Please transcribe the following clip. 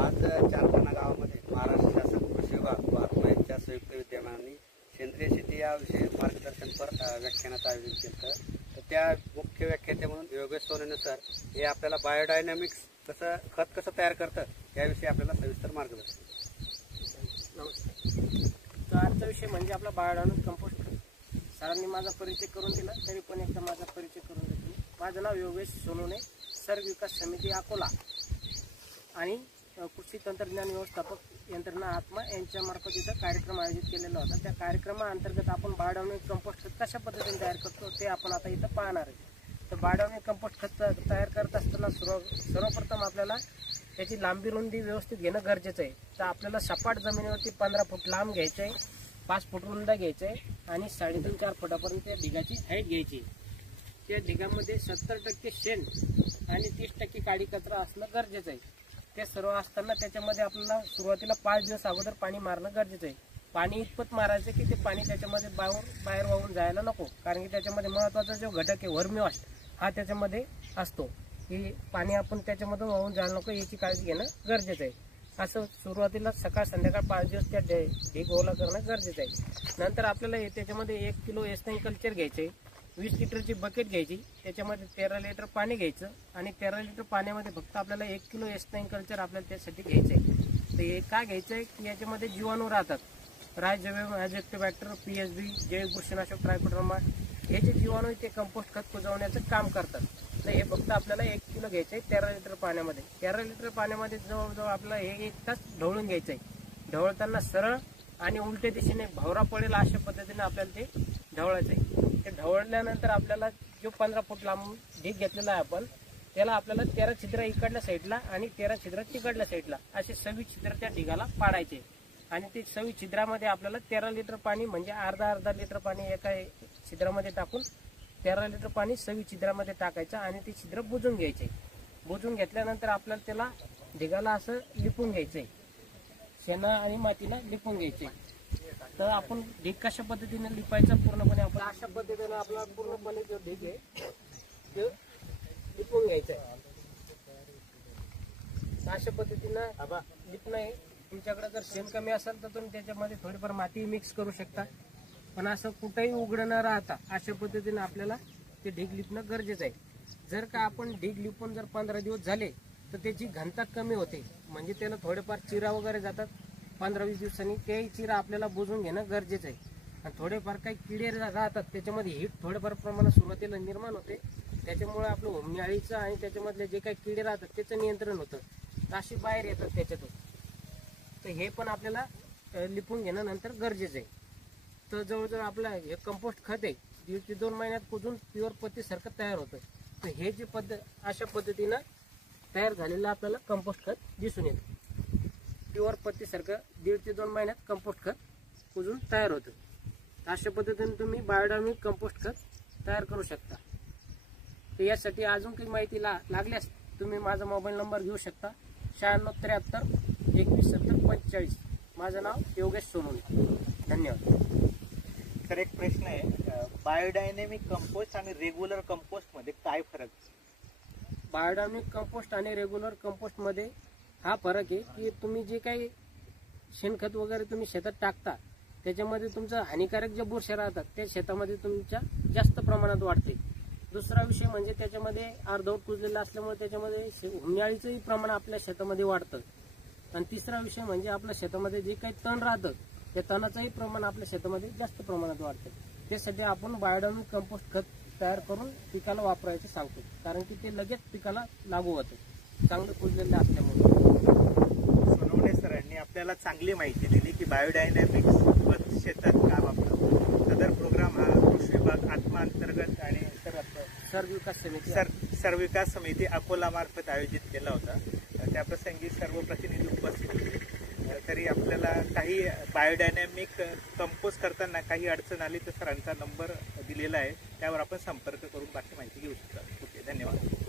आज चारपाना गावामध्ये महाराष्ट्र शासन कृषी विभाग व आत्मा यांच्या संयुक्त विद्यमानाने सेंद्रिय शेती या विषयी मार्गदर्शनपर व्याख्यानाचं आयोजन केलं. तर त्या मुख्य व्याख्याते म्हणून योगेश सोनवणे सर हे आपल्याला बायोडायनॅमिक्स खत कसं तयार करतं याविषयी आपल्याला सविस्तर मार्गदर्शन. नमस्कार. तर आजचा विषय म्हणजे आपला बायोडायनॅमिक कंपोस्ट खत. सरांनी माझा परिचय करून दिला, तरी पण एकदा माझा परिचय करून देतो. माझं नाव योगेश सोनवणे, सर्व विकास समिती अकोला आणि कृषी तंत्रज्ञान व्यवस्थापक यंत्रणा आत्मा यांच्यामार्फत इथं कार्यक्रम आयोजित केलेला होता. त्या कार्यक्रमाअंतर्गत आपण बायोडायनॅमिक कंपोस्ट खत कशा पद्धतीने तयार करतो ते आपण आता इथं पाहणार आहे. तर बायोडायनॅमिक कंपोस्ट खत तयार करत असताना सर्वप्रथम आपल्याला त्याची लांबी रुंदी व्यवस्थित घेणं गरजेचं आहे. तर आपल्याला सपाट जमिनीवरती 15 फूट लांब घ्यायचं आहे, 5 फूट रुंद घ्यायचं आहे आणि 3.5-4 फुटापर्यंत त्या ढिगाची हाईट घ्यायची. त्या ढिगामध्ये 70% शेण आणि 30% काडी कचरा असणं गरजेचं आहे. ते सर्व असताना त्याच्यामध्ये आपल्याला सुरुवातीला 5 दिवस अगोदर पाणी मारणं गरजेचं आहे. पाणी इतपत मारायचं की ते पाणी त्याच्यामध्ये बाहेर वाहून जायला नको, कारण की त्याच्यामध्ये महत्त्वाचा जो घटक आहे वर्मीवास्ट हा त्याच्यामध्ये असतो, की पाणी आपण त्याच्यामधून वाहून जायला नको याची काळजी घेणं गरजेचं आहे. असं सुरुवातीला सकाळ संध्याकाळ 5 दिवस त्या ढीग ओला करणं गरजेचं आहे. नंतर आपल्याला त्याच्यामध्ये 1 किलो एस्टाईन कल्चर घ्यायचे, 20 लिटरची बकेट घ्यायची, त्याच्यामध्ये 13 लिटर पाणी घ्यायचं आणि 13 लिटर पाण्यामध्ये फक्त आपल्याला 1 किलो एस्टाईन कल्चर आपल्याला त्यासाठी घ्यायचं आहे. तर हे का घ्यायचं आहे की याच्यामध्ये जीवाणू राहतात, रायझोबियम, ॲजेक्टोबॅक्टर, PSB, जैविक बुरशीनाशक, ट्रायकोडर्मा हे जे जीवाणू ते कंपोस्ट खत कुजवण्याचं काम करतात. तर हे फक्त आपल्याला 1 किलो घ्यायचं आहे 13 लिटर पाण्यामध्ये. 13 लिटर पाण्यामध्ये जवळजवळ आपल्याला 1 तास ढवळून घ्यायचं आहे. ढवळताना सरळ आणि उलट्या दिशेने भवरा पडेल अशा पद्धतीने आपल्याला ते ढवळायचं आहे. ते ढवळल्यानंतर आपल्याला जो 15 फूट लांब ढीग घेतलेला आहे आपण, त्याला आपल्याला 13 छिद्र इकडल्या साईडला आणि 13 छिद्र तिकडल्या साईडला असे 26 छिद्र त्या ढिगाला पाडायचे. आणि ते 26 छिद्रामध्ये आपल्याला 13 लिटर पाणी म्हणजे अर्धा लिटर पाणी एका छिद्रामध्ये टाकून 13 लिटर पाणी 26 छिद्रामध्ये टाकायचं आणि ते छिद्र बुजून घ्यायचे. बुजून घेतल्यानंतर आपल्याला त्याला ढिगाला असं लिपून घ्यायचंय, शेणा आणि मातीला लिपून घ्यायचे. तर आपण ढीग कशा पद्धतीने लिपायचा पूर्णपणे आपण अशा पद्धतीने आपला पूर्णपणे जो ढीग आहे तो लिपून घ्यायचा आहे. अशा पद्धतीनं लिपणं आहे. तुमच्याकडे जर शेण कमी असेल तर तुम्ही त्याच्यामध्ये थोडीफार माती मिक्स करू शकता, पण असं कुठेही उघडं न राहता अशा पद्धतीने आपल्याला ते ढीग लिपणं गरजेचं आहे. जर का आपण ढीग लिपून जर 15 दिवस झाले तर त्याची घनता कमी होते, म्हणजे त्याला थोडेफार चिरा वगैरे जातात. 15-20 दिवसांनी ते चिरा आपल्याला बुजवून घेणं गरजेचं आहे. आणि थोडेफार काही किडे राहतात त्याच्यामध्ये, हीट थोडेफार प्रमाणात सुरुवातीला निर्माण होते, त्याच्यामुळे आपलं उन्हाळीचं आणि त्याच्यामधले जे काही किडे राहतात त्याचं नियंत्रण होतं, अशी बाहेर येतात त्याच्यातून. तर हे पण आपल्याला लिपून घेणं नंतर गरजेचं आहे. तर जवळजवळ आपलं हे कंपोस्ट खत आहे 1.5 ते 2 महिन्यात कुजून प्युअर पत्तीसारखं तयार होतं. तर हे जे अशा पद्धतीनं तयार झालेलं आपल्याला कंपोस्ट खत दिसून येतं. प्युअर पत्तीसारखं 1.5 ते 2 महिन्यात कंपोस्ट खत कुजून तयार होतं. अशा पद्धतीने तुम्ही बायोडायनॅमिक कंपोस्ट खत तयार करू शकता. तर यासाठी अजून काही माहिती लागल्यास तुम्ही माझा मोबाईल नंबर घेऊ शकता, 9673 2170 45. माझं नाव योगेश सोनवणे. धन्यवाद. तर एक प्रश्न आहे, बायोडायनॅमिक कंपोस्ट आणि रेग्युलर कंपोस्ट मध्ये काय फरक? बायोडायनॅमिक कंपोस्ट आणि रेग्युलर कंपोस्ट मध्ये हा फरक आहे की तुम्ही जे काही शेणखत वगैरे तुम्ही शेतात टाकता त्याच्यामध्ये तुमचं हानिकारक जे बुरशी राहतात त्या शेतामध्ये तुमच्या जास्त प्रमाणात वाढते. दुसरा विषय म्हणजे त्याच्यामध्ये अर्धवट कुजलेलं असल्यामुळे त्याच्यामध्ये उन्हाळीचंही प्रमाण आपल्या शेतामध्ये वाढतं. आणि तिसरा विषय म्हणजे आपल्या शेतामध्ये जे काही तण राहतं त्या तणाचंही प्रमाण आपल्या शेतामध्ये जास्त प्रमाणात वाढतं. त्यासाठी आपण बायोडायनॅमिक कंपोस्ट खत तयार करून पिकाला वापरायचं सांगतो, कारण की ते लगेच पिकाला लागू होतं चांगलं कुजलेलं असल्यामुळे. सोनवणे सरांनी आपल्याला चांगली माहिती दिली की बायोडायनॅमिक खत शेतात का वापरावं. सदर प्रोग्राम हा कृषी विभाग आत्मा अंतर्गत आणि सर्व विकास समिती अकोला मार्फत आयोजित केला होता. त्याप्रसंगी सर्व प्रतिनिधी उपस्थित होते. तरी आपल्याला काही बायोडायनॅमिक कंपोस्ट करताना काही अडचण आली तर सरांचा नंबर दिलेला आहे, त्यावर आपण संपर्क करून बाकी माहिती घेऊ शकता. ओके, धन्यवाद.